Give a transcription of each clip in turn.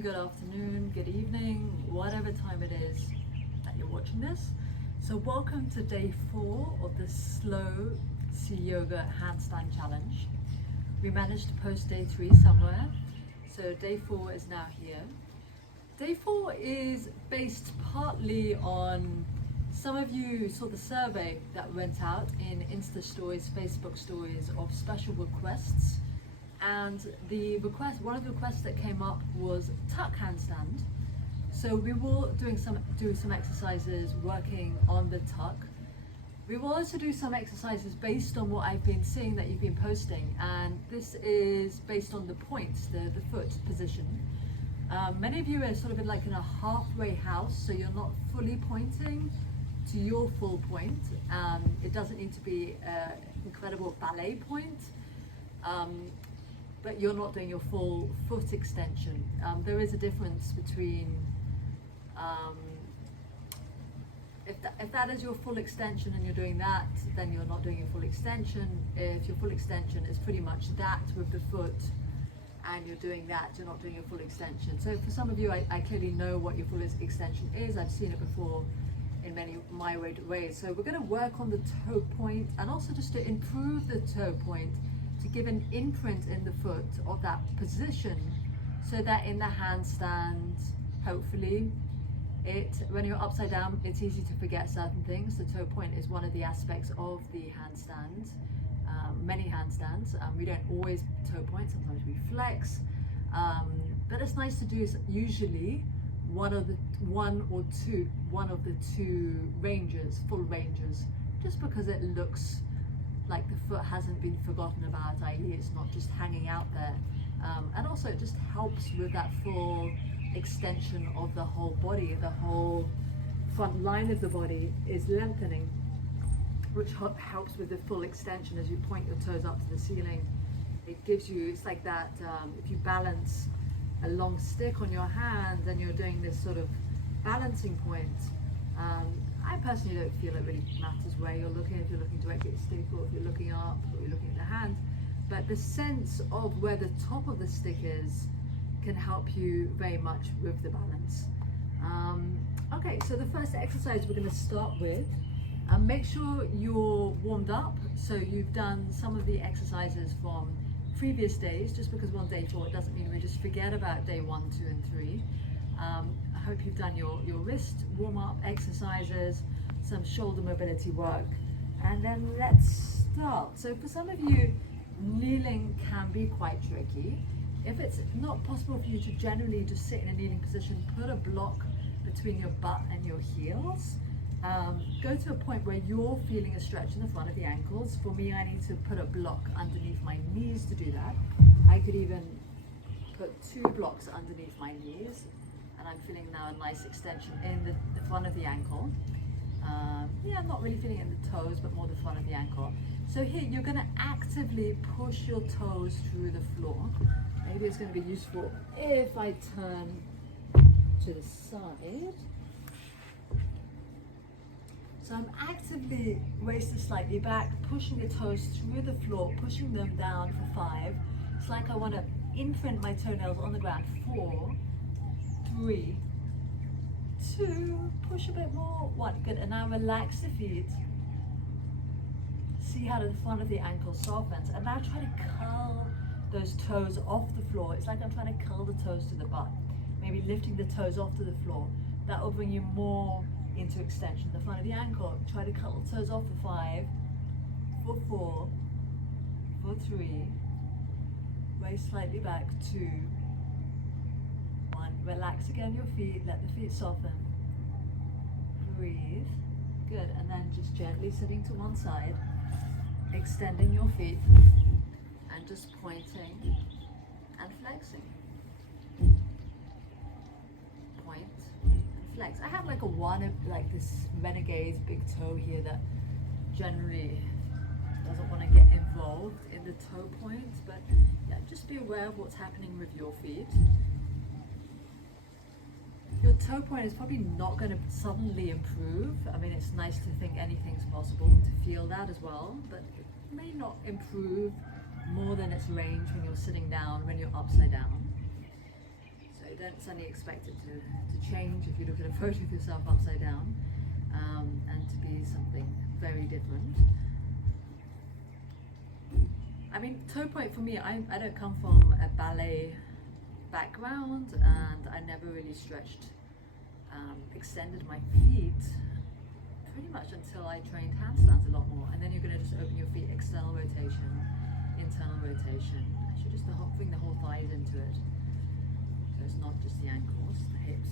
morning, good afternoon, good evening, whatever time it is that you're watching this. So welcome to day 4 of the slow sea yoga handstand challenge. We managed to post day 3 somewhere, so day 4 is now here. Day 4 is based partly on, some of you saw the survey that went out in Insta stories, Facebook stories of special requests. And one of the requests that came up was tuck handstand. So we will do some exercises working on the tuck. We will also do some exercises based on what I've been seeing that you've been posting, and this is based on the points, the foot position. Many of you are sort of like in a halfway house, so you're not fully pointing to your full point. It doesn't need to be an incredible ballet point. But you're not doing your full foot extension. There is a difference between, if that is your full extension and you're doing that, then you're not doing your full extension. If your full extension is pretty much that with the foot and you're doing that, you're not doing your full extension. So for some of you, I clearly know what your full extension is. I've seen it before in many my ways. So we're gonna work on the toe point and also just to improve the toe point, to give an imprint in the foot of that position, so that in the handstand, hopefully, when you're upside down, it's easy to forget certain things. The toe point is one of the aspects of the handstand. Many handstands, we don't always toe point, sometimes we flex, but it's nice to do usually one of the two ranges, full ranges, just because it looks like the foot hasn't been forgotten about, i.e. it's not just hanging out there. And also it just helps with that full extension of the whole body. The whole front line of the body is lengthening, which helps with the full extension as you point your toes up to the ceiling. It gives you, it's like that, if you balance a long stick on your hand and you're doing this sort of balancing point, I personally don't feel it really matters where you're looking, if you're looking directly at the stick or if you're looking up or you're looking at the hand, but the sense of where the top of the stick is can help you very much with the balance. Okay, so the first exercise we're going to start with, make sure you're warmed up, so you've done some of the exercises from previous days. Just because we're on day 4, it doesn't mean we just forget about day 1, 2 and 3. I hope you've done your wrist warm-up exercises, some shoulder mobility work, and then let's start. So for some of you, kneeling can be quite tricky. If it's not possible for you to generally just sit in a kneeling position, put a block between your butt and your heels. Go to a point where you're feeling a stretch in the front of the ankles. For me, I need to put a block underneath my knees to do that. I could even put 2 blocks underneath my knees, and I'm feeling now a nice extension in the front of the ankle. Yeah, I'm not really feeling it in the toes, but more the front of the ankle. So here, you're gonna actively push your toes through the floor. Maybe it's gonna be useful if I turn to the side. So I'm actively waisted slightly back, pushing the toes through the floor, pushing them down for 5. It's like I wanna imprint my toenails on the ground. 4, 3, 2, push a bit more, 1, good, and now relax the feet. See how the front of the ankle softens, and now try to curl those toes off the floor. It's like I'm trying to curl the toes to the butt, maybe lifting the toes off to the floor. That will bring you more into extension. The front of the ankle, try to curl the toes off for 5, for 4, for 3, waist slightly back, 2, 1, relax again your feet, let the feet soften, breathe, good, and then just gently sitting to one side, extending your feet, and just pointing and flexing. Point and flex. I have like this renegade big toe here that generally doesn't want to get involved in the toe point, but yeah, just be aware of what's happening with your feet. Your toe point is probably not going to suddenly improve. I mean, it's nice to think anything's possible and to feel that as well, but it may not improve more than its range when you're sitting down, when you're upside down. So don't suddenly expect it to change if you look at a photo of yourself upside down, and to be something very different. I mean, toe point for me, I don't come from a ballet background, and I never really stretched, extended my feet pretty much until I trained handstands a lot more. And then you're going to just open your feet, external rotation, internal rotation. Actually, just bring the whole thighs into it. So it's not just the ankles, the hips.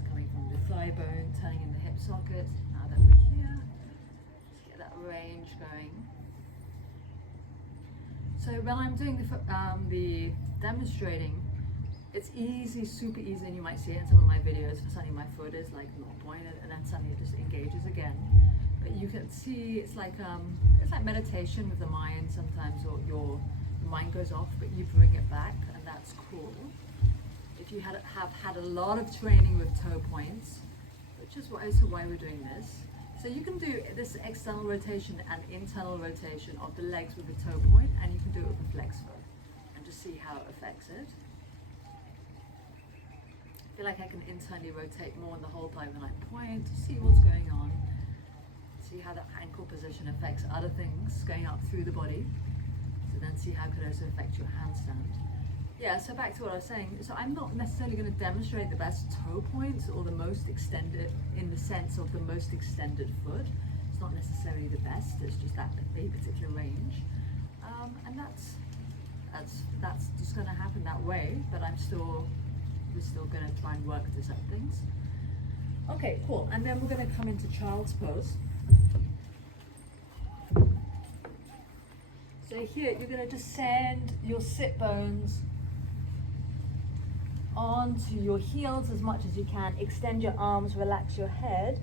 It's coming from the thigh bone, turning in the hip socket. Now that we're here, let's get that range going. So when I'm doing the demonstrating, it's easy, super easy, and you might see it in some of my videos. Suddenly my foot is like not pointed, and then suddenly it just engages again. But you can see it's like meditation with the mind sometimes, or your mind goes off, but you bring it back, and that's cool. If you have had a lot of training with toe points, which is also why we're doing this. So you can do this external rotation and internal rotation of the legs with the toe point, and you can do it with a flex foot, and just see how it affects it. I feel like I can internally rotate more in the whole thigh when I point to see what's going on, see how the ankle position affects other things going up through the body, so then see how it could also affect your handstand. Yeah, so back to what I was saying. So I'm not necessarily going to demonstrate the best toe points or the most extended, in the sense of the most extended foot. It's not necessarily the best, it's just that a particular range. And that's just going to happen that way, but we're still going to try and work to certain things. Okay, cool. And then we're going to come into child's pose. So here you're going to descend your sit bones onto your heels as much as you can. Extend your arms, relax your head.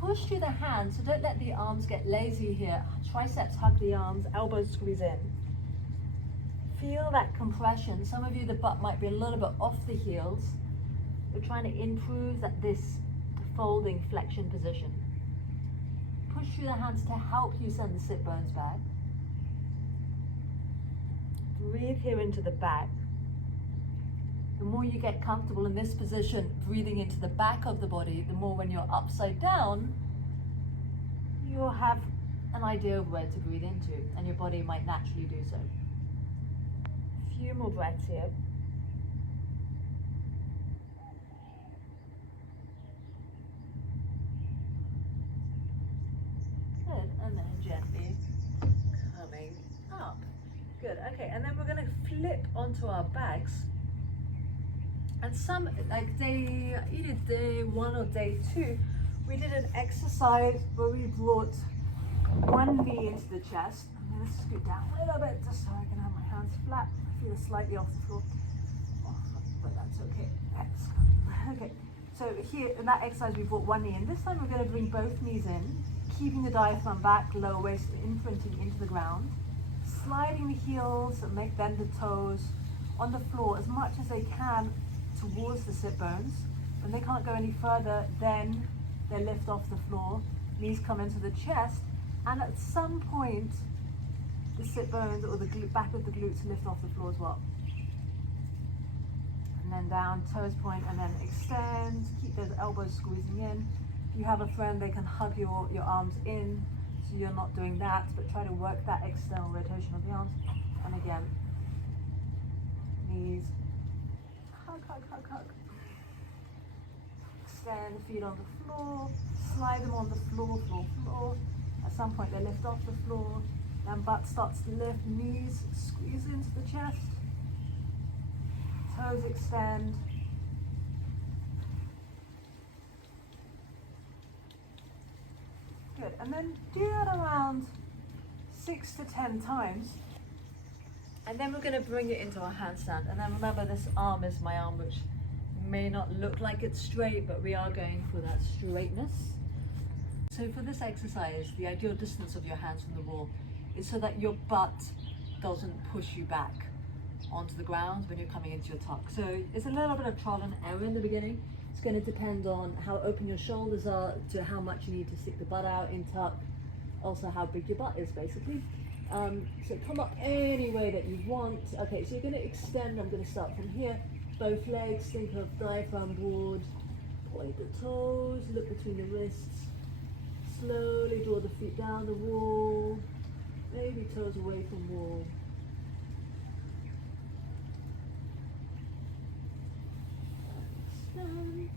Push through the hands, so don't let the arms get lazy here. Triceps hug the arms, elbows squeeze in. Feel that compression. Some of you, the butt might be a little bit off the heels. We're trying to improve this folding flexion position. Push through the hands to help you send the sit bones back. Breathe here into the back. The more you get comfortable in this position, breathing into the back of the body, the more when you're upside down, you'll have an idea of where to breathe into, and your body might naturally do so. A few more breaths here. Good, and then gently coming up. Good, okay, and then we're going to flip onto our backs. And some, like either day 1 or day 2, we did an exercise where we brought one knee into the chest. I'm going to scoot down a little bit just so I can have my hands flat. I feel slightly off the floor, but that's okay. Okay, so here in that exercise we brought one knee in. This time we're going to bring both knees in, keeping the diaphragm back, lower waist imprinting into the ground, sliding the heels and bend the toes on the floor as much as they can towards the sit bones. When they can't go any further, then they lift off the floor, knees come into the chest, and at some point the sit bones or the back of the glutes lift off the floor as well. And then down, toes point, and then extend, keep those elbows squeezing in. If you have a friend, they can hug your arms in, so you're not doing that, but try to work that external rotation of the arms. And again, knees, hug, hug, hug, hug. Extend the feet on the floor, slide them on the floor, floor, floor. At some point they lift off the floor, then butt starts to lift, knees squeeze into the chest, toes extend. Good, and then do that around 6 to 10 times. And then we're going to bring it into our handstand. And then remember, this arm is my arm, which may not look like it's straight, but we are going for that straightness. So for this exercise, the ideal distance of your hands from the wall is so that your butt doesn't push you back onto the ground when you're coming into your tuck. So it's a little bit of trial and error in the beginning. It's going to depend on how open your shoulders are, to how much you need to stick the butt out in tuck, also how big your butt is basically. So come up any way that you want. Okay, so you're going to extend. I'm going to start from here. both legs, think of diaphragm board, point the toes, look between the wrists, slowly draw the feet down the wall, maybe toes away from wall. Stand.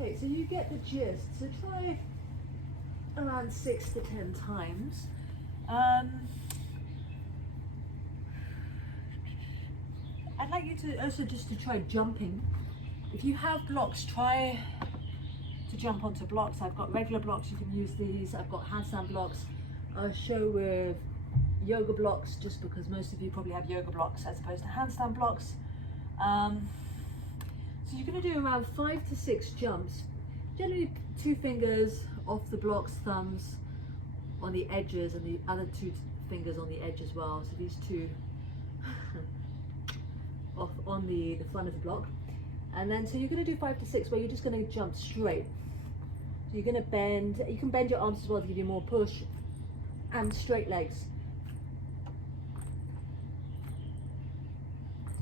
Okay, so you get the gist. So try around 6 to 10 times. I'd like you to also just to try jumping. If you have blocks, try to jump onto blocks. I've got regular blocks, you can use these. I've got handstand blocks. I'll show with yoga blocks, just because most of you probably have yoga blocks as opposed to handstand blocks. So you're going to do around 5 to 6 jumps. Generally 2 fingers off the blocks, thumbs on the edges, and the other 2 fingers on the edge as well. So these 2 off on the front of the block. And then so you're going to do 5 to 6 where you're just going to jump straight. So you're going to bend, you can bend your arms as well to give you more push, and straight legs.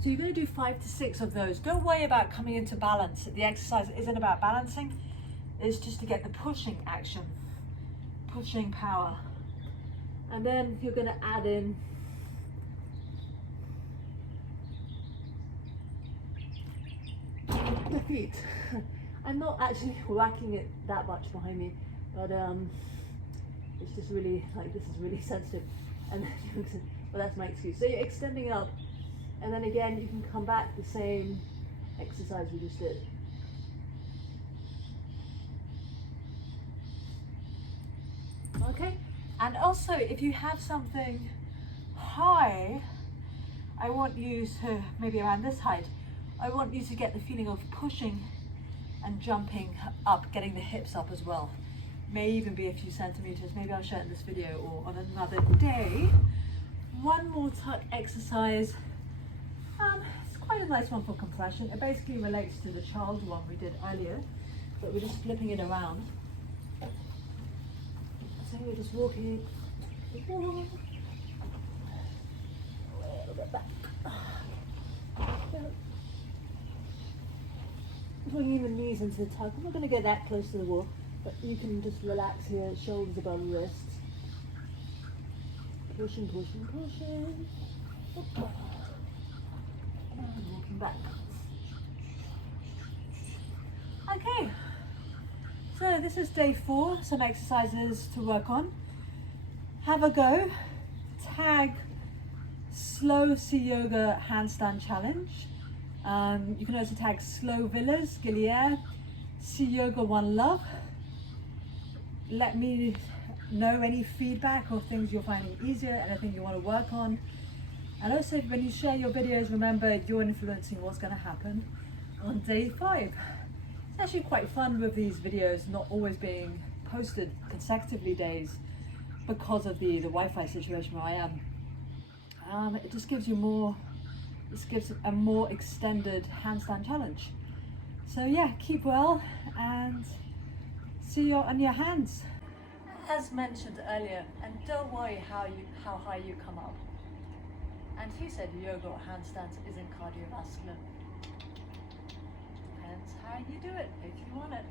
So you're going to do 5 to 6 of those. Don't worry about coming into balance. The exercise isn't about balancing. It's just to get the pushing action, pushing power. And then you're going to add in the feet. I'm not actually whacking it that much behind me, but it's just really, like, this is really sensitive. And then well, that's my excuse. So you're extending up. And then again, you can come back the same exercise we just did. Okay, and also if you have something high, I want you to, maybe around this height, I want you to get the feeling of pushing and jumping up, getting the hips up as well. May even be a few centimeters, maybe I'll show it in this video or on another day. One more tuck exercise. It's quite a nice one for compression. It basically relates to the child one we did earlier, but we're just flipping it around. So we're just walking a little bit back. Bringing the knees into the tuck. I'm not going to get that close to the wall, but you can just relax here, shoulders above wrists. Pushing, pushing, pushing. And walking back. Okay, so this is day 4, some exercises to work on. Have a go. Tag slow sea yoga handstand challenge. You can also tag slow villas, Gili, sea yoga one love. Let me know any feedback or things you're finding easier, anything you want to work on. And also, when you share your videos, remember you're influencing what's going to happen on day 5. It's actually quite fun with these videos not always being posted consecutively days because of the Wi-Fi situation where I am. It just gives you more, this gives a more extended handstand challenge. So yeah, keep well and see you on your hands. As mentioned earlier, and don't worry how high you come up. And he said yoga or handstands isn't cardiovascular. Depends how you do it, if you want it.